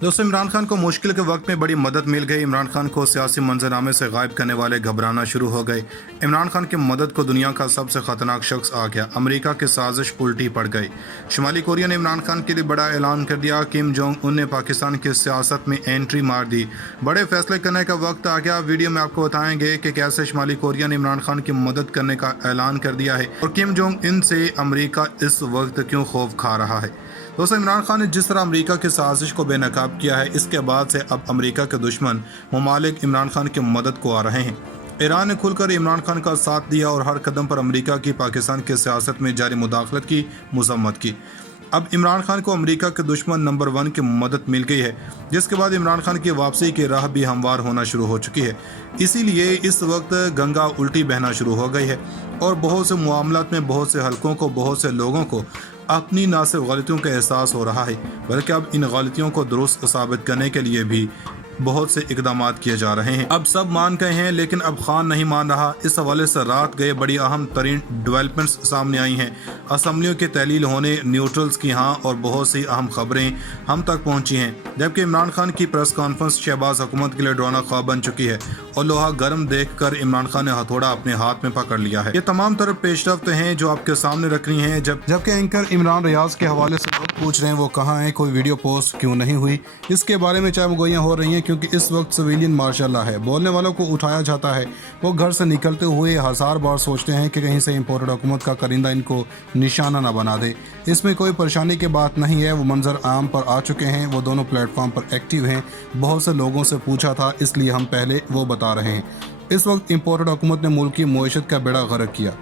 दोस्तों, इमरान खान को मुश्किल के वक्त में बड़ी मदद मिल गई। इमरान खान को सियासी मंजरनामे से गायब करने वाले घबराना शुरू हो गए। इमरान खान की मदद को दुनिया का सबसे खतरनाक शख्स आ गया। अमेरिका की साजिश उल्टी पड़ गई। शुमाली कोरिया ने इमरान खान के लिए बड़ा ऐलान कर दिया। किम जोंग उन ने पाकिस्तान की सियासत में एंट्री मार दी। बड़े फैसले करने का वक्त आ गया। वीडियो में आपको बताएंगे कि कैसे शुमाली कोरिया ने इमरान खान की मदद करने का ऐलान कर दिया है और किम जोंग इन से अमेरिका इस वक्त क्यों खौफ खा रहा है। दोस्तों, इमरान खान ने जिस तरह अमेरिका की साजिश को बेनकाब किया है, इसके बाद से अब अमेरिका के दुश्मन ममालिक इमरान खान की मदद को आ रहे हैं। ईरान ने खुलकर इमरान खान का साथ दिया और हर कदम पर अमेरिका की पाकिस्तान की सियासत में जारी मुदाखलत की मजम्मत की। अब इमरान खान को अमेरिका के दुश्मन नंबर 1 की मदद मिल गई है, जिसके बाद इमरान खान की वापसी की राह भी हमवार होना शुरू हो चुकी है। इसीलिए इस वक्त गंगा उल्टी बहना शुरू हो गई है और बहुत से मामलात में बहुत से हलकों को, बहुत से लोगों को अपनी ना सिर्फ गलतियों का एहसास हो रहा है, बल्कि अब इन गलतियों को दुरुस्त साबित करने के लिए भी बहुत से इकदाम किए जा रहे हैं। अब सब मान गए हैं, लेकिन अब खान नहीं मान रहा। इस हवाले से रात गए बड़ी अहम तरीन डेवलपमेंट्स सामने आई हैं। असम्बलियों की तहलील होने, न्यूट्रल्स की हाँ और बहुत सी अहम खबरें हम तक पहुंची हैं, जबकि इमरान खान की प्रेस कॉन्फ्रेंस शहबाज हुकूमत के लिए डरावना ख्वाब बन चुकी है और लोहा गर्म देखकर इमरान खान ने हथौड़ा अपने हाथ में पकड़ लिया है। ये तमाम तरह पेशरफ्त हैं जो आपके सामने रखनी है। जबकि एंकर इमरान रियाज के हवाले से लोग पूछ रहे हैं वो कहाँ है, कोई वीडियो पोस्ट क्यों नहीं हुई। इसके बारे में चाहे गोइयाँ हो रही हैं, क्योंकि इस वक्त सिविलियन मार्शल है। बोलने वालों को उठाया जाता है। वो घर से निकलते हुए 1000 बार सोचते हैं कि कहीं से इम्पोर्टेड हुकूमत का करिंदा इनको निशाना न बना दे। इसमें कोई परेशानी की बात नहीं है। वो मंजर आम पर आ चुके हैं। वो दोनों प्लेटफॉर्म पर एक्टिव हैं। बहुत से लोगों से पूछा था, इसलिए हम पहले वो बता रहे हैं। इस वक्त इम्पोर्टेड हुकूमत ने मुल्क की मईशत का बेड़ा गर्क किया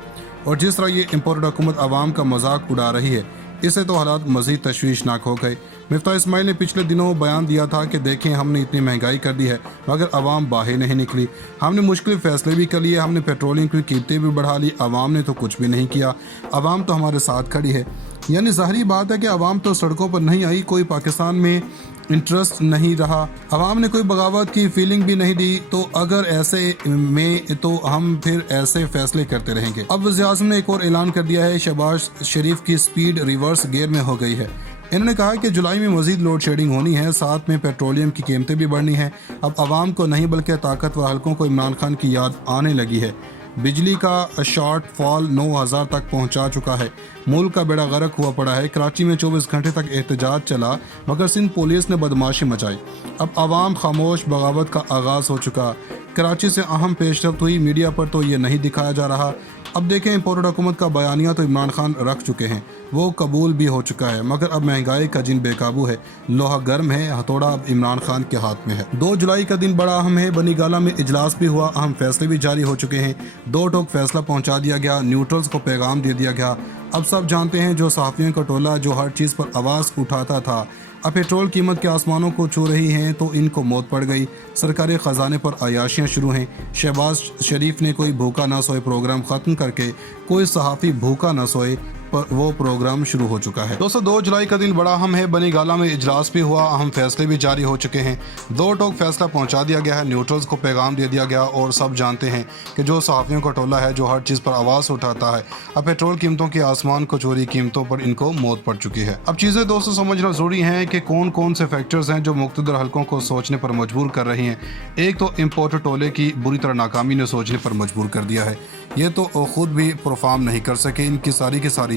और जिस तरह ये इम्पोर्टेड हुकूमत आवाम का मजाक उड़ा रही है, इससे तो हालात मज़ीद तशवीशनाक हो गए। मिफ्ता इस्माइल ने पिछले दिनों बयान दिया था कि देखें, हमने इतनी महंगाई कर दी है मगर आवाम बाहर नहीं निकली। हमने मुश्किल फैसले भी कर लिए, हमने पेट्रोलियम की कीमतें भी बढ़ा ली, आवाम ने तो कुछ भी नहीं किया। आवाम तो हमारे साथ खड़ी है। यानी ज़ाहिरी बात है कि आवाम तो सड़कों पर नहीं आई, कोई पाकिस्तान में इंटरेस्ट नहीं रहा, आवाम ने कोई बगावत की फीलिंग भी नहीं दी। तो अगर ऐसे में तो हम फिर ऐसे फैसले करते रहेंगे। अब वज़ीर-ए-आज़म ने एक और ऐलान कर दिया है। शहबाज शरीफ की स्पीड रिवर्स गियर में हो गई है। इन्होंने कहा कि जुलाई में मजीद लोड शेडिंग होनी है, साथ में पेट्रोलियम की कीमतें भी बढ़नी है। अब आवाम को नहीं बल्कि ताकतवर हलकों को इमरान खान की याद आने लगी है। बिजली का शॉर्ट फॉल 9000 तक पहुंचा चुका है। मुल्क का बेड़ा गर्क हुआ पड़ा है। कराची में 24 घंटे तक एहतजाज चला मगर सिंध पुलिस ने बदमाशी मचाई। अब आवाम खामोश, बगावत का आगाज़ हो चुका। कराची से अहम पेशरफ्त हुई, मीडिया पर तो ये नहीं दिखाया जा रहा। अब देखें, इम्पोर्टेड हुकूमत का बयानिया तो इमरान खान रख चुके हैं, वो कबूल भी हो चुका है, मगर अब महंगाई का जिन बेकाबू है, लोहा गर्म है, हथौड़ा अब इमरान खान के हाथ में है। 2 जुलाई का दिन बड़ा अहम है। बनी गाला में इजलास भी हुआ, अहम फैसले भी जारी हो चुके हैं। 2 टोक फैसला पहुंचा दिया गया, न्यूट्रल्स को पैगाम दे दिया गया। अब सब जानते हैं, जो सहाफ़ियों का टोला जो हर चीज़ पर आवाज़ उठाता था, अब पेट्रोल कीमत के आसमानों को छू रही हैं तो इनको मौत पड़ गई। सरकारी ख़जाने पर अयाशियाँ शुरू हैं। शहबाज शरीफ ने कोई भूखा ना सोए प्रोग्राम ख़त्म करके कोई सहाफ़ी भूखा ना सोए पर वो प्रोग्राम शुरू हो चुका है। दोस्तों, 2 जुलाई का दिन बड़ा अहम है। बनी गाला में इजलास भी हुआ, अहम फैसले भी जारी हो चुके हैं। 2 टोक फैसला पहुंचा दिया गया है, न्यूट्रल्स को पैगाम दे दिया गया और सब जानते हैं कि जो सहाफ़ियों का टोला है जो हर चीज़ पर आवाज़ उठाता है, अब पेट्रोल कीमतों के आसमान को चोरी कीमतों पर इनको मौत पड़ चुकी है। अब चीज़ें दोस्तों समझना ज़रूरी है कि कौन कौन से फैक्टर्स हैं जो मुक़्तदर हलकों को सोचने पर मजबूर कर रही हैं। एक तो इम्पोर्टेड टोले की बुरी तरह नाकामी ने सोचने पर मजबूर कर दिया है। ये तो खुद भी परफॉर्म नहीं कर सके। इनकी सारी की सारी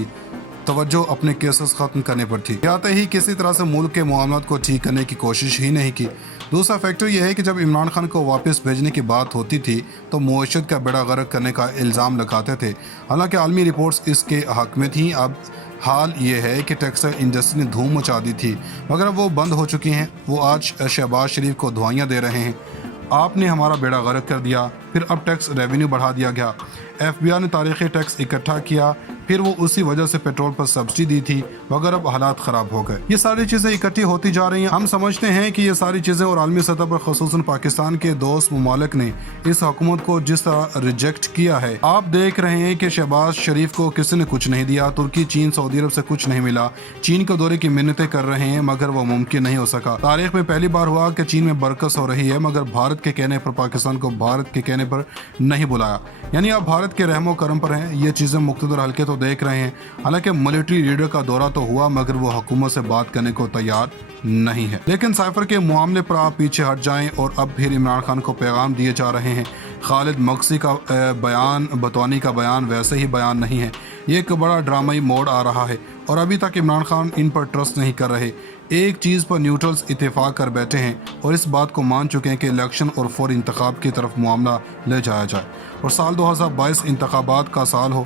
तवज्जो अपने केसेस ख़त्म करने पर थी। आते ही किसी तरह से मुल्क के मामलात को ठीक करने की कोशिश ही नहीं की। दूसरा फैक्टर यह है कि जब इमरान खान को वापस भेजने की बात होती थी तो मईशत का बेड़ा गर्क करने का इल्ज़ाम लगाते थे। हालांकि आलमी रिपोर्ट्स इसके हक में थी। अब हाल ये है कि टेक्सटाइल इंडस्ट्री ने धूम मचा दी थी मगर अब वो बंद हो चुकी हैं। वो आज शहबाज शरीफ को दुआइयाँ दे रहे हैं। आपने हमारा बेड़ा गर्क कर दिया, फिर अब टैक्स रेवेन्यू बढ़ा दिया गया। FBI ने तारीख़ी टैक्स इकट्ठा किया, फिर वो उसी वजह से पेट्रोल पर सब्सिडी दी थी मगर अब हालात ख़राब हो गए। ये सारी चीज़ें इकट्ठी होती जा रही हैं। हम समझते हैं कि ये सारी चीज़ें और आलमी सतह पर ख़ुसूसन पाकिस्तान के दोस्त ममालिक ने इस हुकूमत को जिस तरह रिजेक्ट किया है, आप देख रहे हैं कि शहबाज शरीफ को किसी ने कुछ नहीं दिया। तुर्की, चीन, सऊदी अरब से कुछ नहीं मिला। चीन के दौरे की मिन्नतें कर रहे हैं मगर वो मुमकिन नहीं हो सका। तारीख में पहली बार हुआ कि चीन में बरकस हो रही है मगर भारत के कहने पर पाकिस्तान को भारत के कहने पर नहीं बुलाया। यानी आप भारत के रहमो करम पर हैं। ये चीज़ें मुक़्तदर हल्के तो دیکھ रहे हैं। हालांकि मिलिट्री लीडर का दौरा तो हुआ मगर वो हुकूमत से बात करने को तैयार नहीं है। लेकिन साइफर के मामले पर आप पीछे हट जाएं और अब फिर इमरान खान को पैगाम दिए जा रहे हैं। खालिद मकसी का बयान, बतौनी का बयान वैसे ही बयान नहीं है, ये एक बड़ा ड्रामाई मोड़ आ रहा है और अभी तक इमरान खान इन पर ट्रस्ट नहीं कर रहे। एक चीज़ पर न्यूट्रल्स इत्तेफाक कर बैठे हैं और इस बात को मान चुके हैं कि इलेक्शन और फौरी इंतखाब की तरफ मामला ले जाया जाए और साल 2022 इंतखाबात का साल हो।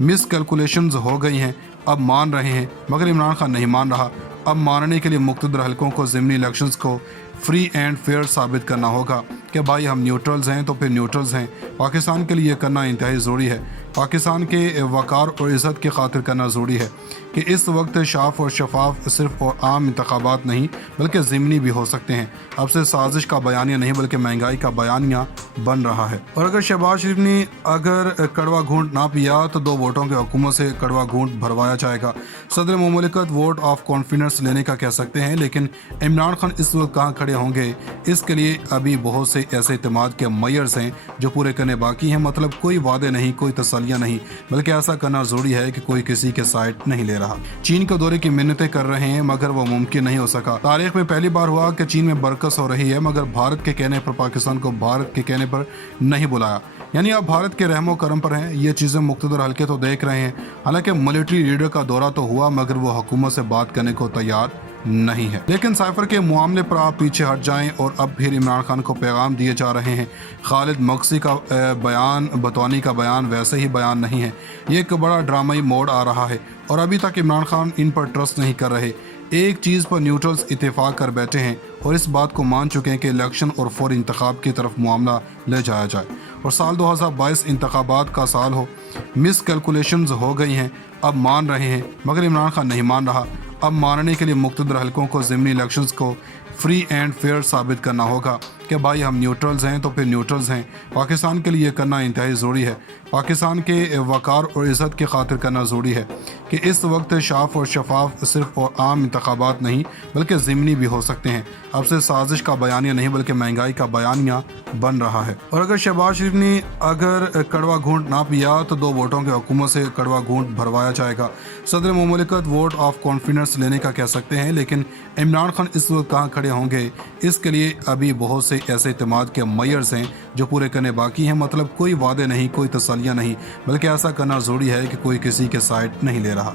मिस कैलकुलेशंस हो गई हैं, अब मान रहे हैं मगर इमरान खान नहीं मान रहा। अब मानने के लिए मुक़्तदर हलकों को ज़िमनी इलेक्शंस को फ्री एंड फेयर साबित करना होगा कि भाई हम न्यूट्रल्स हैं तो फिर न्यूट्रल्स हैं। पाकिस्तान के लिए ये करना इंतहाई ज़रूरी है। पाकिस्तान के वक़ार और इज़्ज़त की खातिर करना ज़रूरी है कि इस वक्त शाफ और शफाफ सिर्फ और आम इंतखाबात नहीं बल्कि ज़िमनी भी हो सकते हैं। अब से साजिश का बयानिया नहीं बल्कि महंगाई का बयानिया बन रहा है। और अगर शहबाज शरीफ ने अगर कड़वा घूंट ना पिया तो 2 वोटों की हुकूमत से कड़वा घूंट भरवाया जाएगा। सदर मुमलिकत वोट ऑफ कॉन्फिडेंस लेने का कह सकते हैं, लेकिन इमरान खान इस वक्त कहाँ खड़े होंगे इसके लिए अभी बहुत से ऐसे इत्तेमाद के मयर्स हैं जो पूरे करने बाकी हैं। मतलब कोई वादे नहीं, कोई तसल्लियाँ नहीं, बल्कि ऐसा करना ज़रूरी है कि कोई किसी के साइड नहीं ले रहा। चीन के दौरे की मिन्नतें कर रहे हैं मगर वो मुमकिन नहीं हो सका। तारीख में पहली बार हुआ कि चीन में बरकस हो रही है मगर भारत के कहने पर पाकिस्तान को भारत के कहने पर नहीं बुलाया, यानी आप भारत के रहमो करम पर हैं। ये चीज़ें मुक़्तदर हल्के तो देख रहे हैं। हालांकि मिलिट्री लीडर का दौरा तो हुआ मगर वो हुकूमत से बात करने को तैयार नहीं है। लेकिन साइफर के मामले पर आप पीछे हट जाएं और अब फिर इमरान खान को पैगाम दिए जा रहे हैं। खालिद मकसी का बयान, बतौनी का बयान वैसे ही बयान नहीं है, ये एक बड़ा ड्रामाई मोड़ आ रहा है और अभी तक इमरान खान इन पर ट्रस्ट नहीं कर रहे। एक चीज़ पर न्यूट्रल्स इत्तेफाक कर बैठे हैं और इस बात को मान चुके हैं कि इलेक्शन और फौरी इंतखाब की तरफ मामला ले जाया जाए और साल 2022 इंतखाबात का साल हो। मिस कैलकुलेशंस हो गई हैं, अब मान रहे हैं मगर इमरान खान नहीं मान रहा। अब मानने के लिए मुक़्तदर हलकों को ज़िमनी इलेक्शंस को फ्री एंड फेयर साबित करना होगा कि भाई हम न्यूट्रल्स हैं तो फिर न्यूट्रल्स हैं। पाकिस्तान के लिए ये करना इंतहाई ज़रूरी है। पाकिस्तान के वक़ार और इज़्ज़त की खातिर करना ज़रूरी है कि इस वक्त शाफ और शफाफ सिर्फ और आम इंतखाबात नहीं बल्कि ज़िमनी भी हो सकते हैं। अब से साजिश का बयानिया नहीं बल्कि महंगाई का बयानिया बन रहा है। और अगर शहबाज शरीफ ने अगर कड़वा घूंट ना पिया तो 2 वोटों की हुकूमत से कड़वा घूंट भरवाया जाएगा। सदर मुमलिकत वोट ऑफ कॉन्फिडेंस लेने का कह सकते हैं, लेकिन इमरान खान इस वक्त कहाँ खड़े होंगे इसके लिए अभी बहुत से ऐसे इत्तेमाद के मयर्स हैं जो पूरे करने बाकी हैं। मतलब कोई वादे नहीं, कोई तसल्लियाँ नहीं, बल्कि ऐसा करना ज़रूरी है कि कोई किसी के साइड नहीं ले रहा।